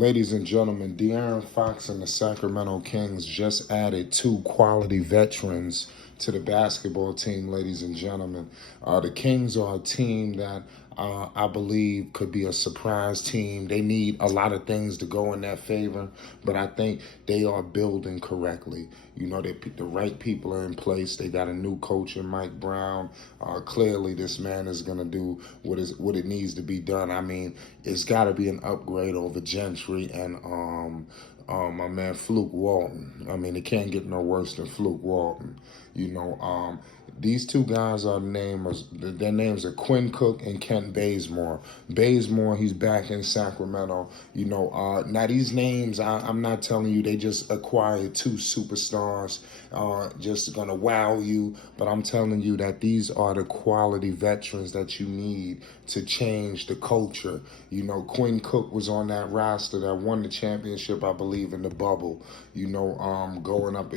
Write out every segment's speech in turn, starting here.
Ladies and gentlemen, De'Aaron Fox and the Sacramento Kings just added two quality veterans to the basketball team, ladies and gentlemen. The Kings are a team that I believe could be a surprise team. They need a lot of things to go in their favor, but I think they are building correctly. You know, the right people are in place. They got a new coach in Mike Brown. Clearly, this man is going to do what it needs to be done. I mean, it's got to be an upgrade over Gentry and my man Fluke Walton. I mean, it can't get no worse than Fluke Walton. You know, these two guys are their names are Quinn Cook and Kent Bazemore. Bazemore, he's back in Sacramento. You know, now these names, I'm not telling you they just acquired two superstars, just gonna wow you, but I'm telling you that these are the quality veterans that you need to change the culture. You know, Quinn Cook was on that roster that won the championship, I believe, in the bubble. You know, going up,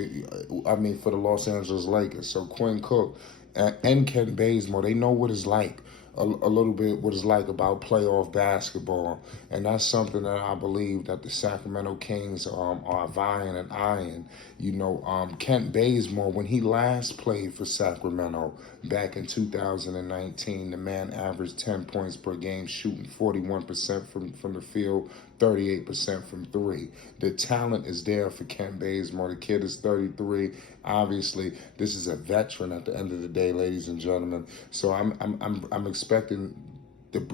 I mean, for the Los Angeles Lakers. So Quinn Cook and Kent Bazemore, they know what it's like. A little bit what it's like about playoff basketball, and that's something that I believe that the Sacramento Kings are vying and eyeing. You know, Kent Bazemore, when he last played for Sacramento back in 2019, the man averaged 10 points per game, shooting 41% from the field, 38% from three. The talent is there for Kent Bazemore. The kid is 33. Obviously, this is a veteran at the end of the day, ladies and gentlemen. So I'm expecting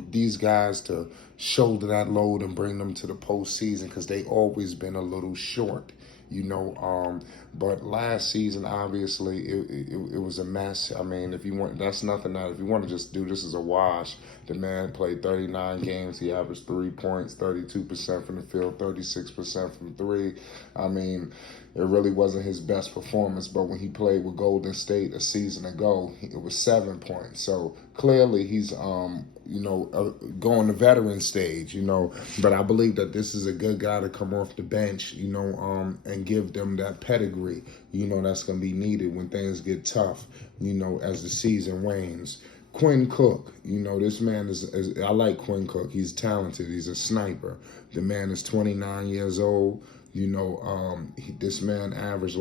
these guys to shoulder that load and bring them to the postseason because they always been a little short. You know, but last season, obviously, it was a mess. I mean, if you want, that's nothing that, if you want to just do this as a wash, the man played 39 games. He averaged 3 points, 32% from the field, 36% from three. I mean, it really wasn't his best performance, but when he played with Golden State a season ago, it was 7 points. So clearly he's, you know, going the veteran stage, you know, but I believe that this is a good guy to come off the bench, you know, and give them that pedigree, you know, that's going to be needed when things get tough, you know, as the season wanes. Quinn Cook, you know, this man I like Quinn Cook. He's talented. He's a sniper. The man is 29 years old. You know, this man averaged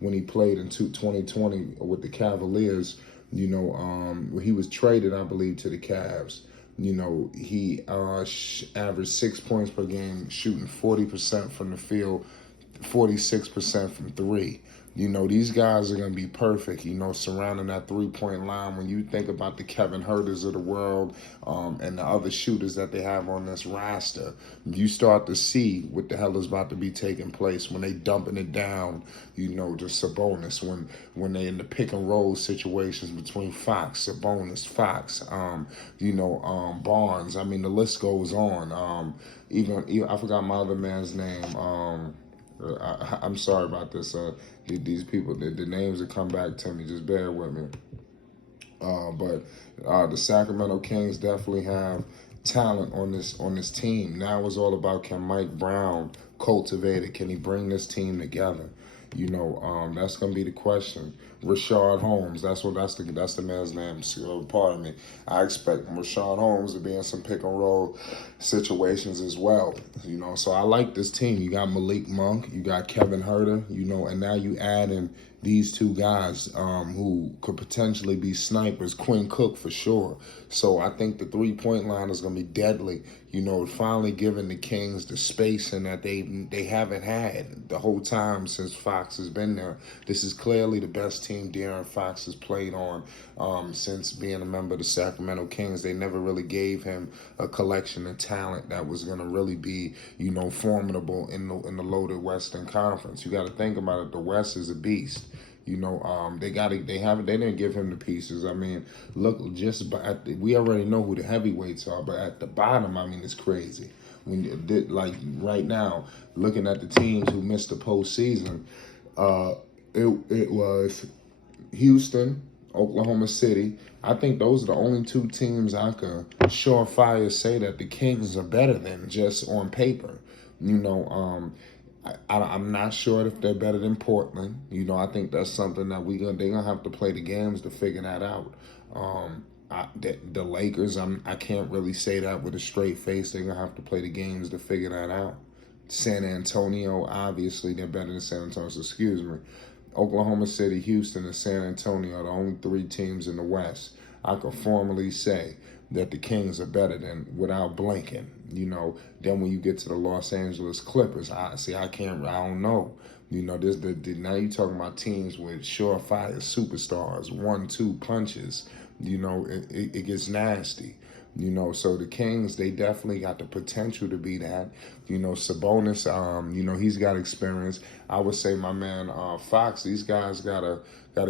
when he played in 2020 with the Cavaliers, you know, he was traded, I believe, to the Cavs. You know, he averaged 6 points per game, shooting 40% from the field, 46% from three. You know, these guys are going to be perfect, you know, surrounding that three-point line. When you think about the Kevin Huerters of the world and the other shooters that they have on this roster, you start to see what the hell is about to be taking place when they dumping it down, you know, to Sabonis, when they in the pick-and-roll situations between Fox, Sabonis, Fox, you know, Barnes. I mean, the list goes on. Even I forgot my other man's name. I'm sorry about this. These people, the names that come back to me, just bear with me. But the Sacramento Kings definitely have talent on this team. Now it's all about, can Mike Brown cultivate it? Can he bring this team together? You know, that's gonna be the question. Rashard Holmes, that's the man's name. So, pardon me. I expect Rashard Holmes to be in some pick and roll situations as well. You know, so I like this team. You got Malik Monk, you got Kevin Huerter, you know, and now you add in these two guys who could potentially be snipers. Quinn Cook for sure. So I think the three-point line is going to be deadly. You know, finally giving the Kings the spacing that they haven't had the whole time since Fox has been there. This is clearly the best team De'Aaron Fox has played on since being a member of the Sacramento Kings. They never really gave him a collection of talent that was going to really be, you know, formidable in the loaded Western Conference. You got to think about it. The West is a beast. You know, they didn't give him the pieces. I mean, look, we already know who the heavyweights are, but at the bottom, I mean, it's crazy. When you did, like right now, looking at the teams who missed the postseason, it was Houston, Oklahoma City. I think those are the only two teams I could surefire say that the Kings are better than just on paper. You know, I'm not sure if they're better than Portland. You know, I think that's something that they're gonna have to play the games to figure that out. The Lakers, I can't really say that with a straight face. They're going to have to play the games to figure that out. San Antonio, obviously, they're better than San Antonio, so excuse me. Oklahoma City, Houston, and San Antonio are the only three teams in the West. I can formally say that the Kings are better than, without blinking. Then when you get to the Los Angeles Clippers, I don't know. Now you're talking about teams with surefire superstars, 1-2 punches. It gets nasty. So the Kings, they definitely got the potential to be that. Sabonis, he's got experience. I would say my man Fox, these guys gotta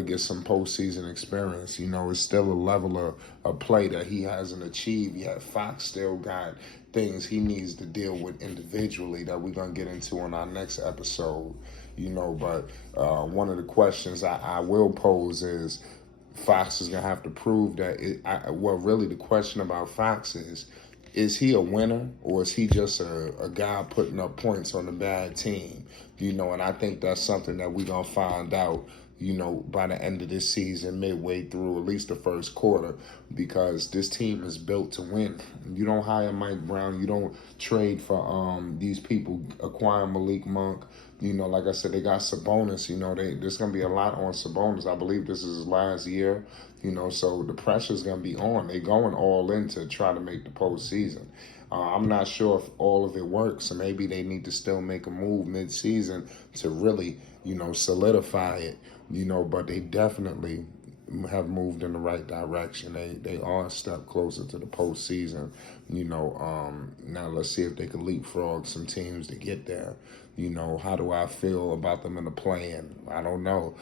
get some postseason experience. It's still a level of play that he hasn't achieved yet. Fox still got things he needs to deal with individually that we're gonna get into on our next episode. But one of the questions I will pose is, Fox is going to have to prove that really the question about Fox is he a winner, or is he just a guy putting up points on a bad team? And I think that's something that we're going to find out, by the end of this season, midway through at least the first quarter, because this team is built to win. You don't hire Mike Brown. You don't trade for these people, acquire Malik Monk. Like I said, they got Sabonis. There's going to be a lot on Sabonis. I believe this is his last year. So the pressure's going to be on. They're going all in to try to make the postseason. I'm not sure if all of it works, so maybe they need to still make a move mid-season to really, solidify it. But they definitely have moved in the right direction. They are a step closer to the postseason. Now let's see if they can leapfrog some teams to get there. How do I feel about them in the play-in? I don't know.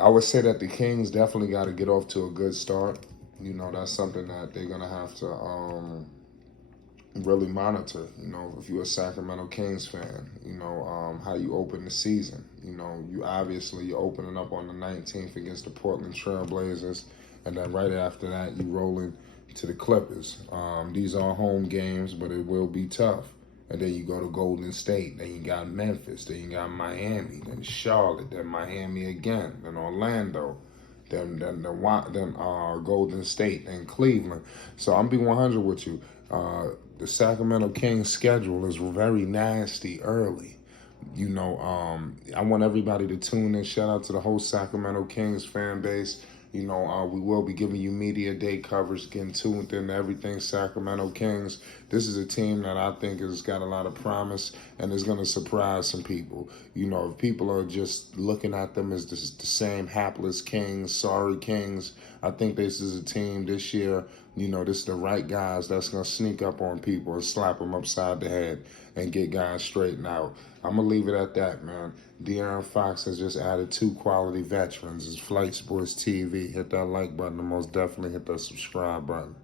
I would say that the Kings definitely got to get off to a good start. That's something that they're going to have to really monitor. If you're a Sacramento Kings fan, how you open the season. You're opening up on the 19th against the Portland Trail Blazers, and then right after that, you rolling to the Clippers. These are home games, but it will be tough. And then you go to Golden State. Then you got Memphis. Then you got Miami. Then Charlotte. Then Miami again. Then Orlando. Then Golden State. Then Cleveland. So I'm being 100 with you. The Sacramento Kings schedule is very nasty early. I want everybody to tune in. Shout out to the whole Sacramento Kings fan base. We will be giving you media day coverage, getting tuned into everything Sacramento Kings. This is a team that I think has got a lot of promise and is going to surprise some people. If people are just looking at them as the same hapless Kings, sorry Kings, I think this is a team this year, this is the right guys that's going to sneak up on people and slap them upside the head and get guys straightened out. I'm going to leave it at that, man. DE'AaRON Fox has just added 2 quality veterans. It's Flight Sports TV. Hit that like button and most definitely hit that subscribe button.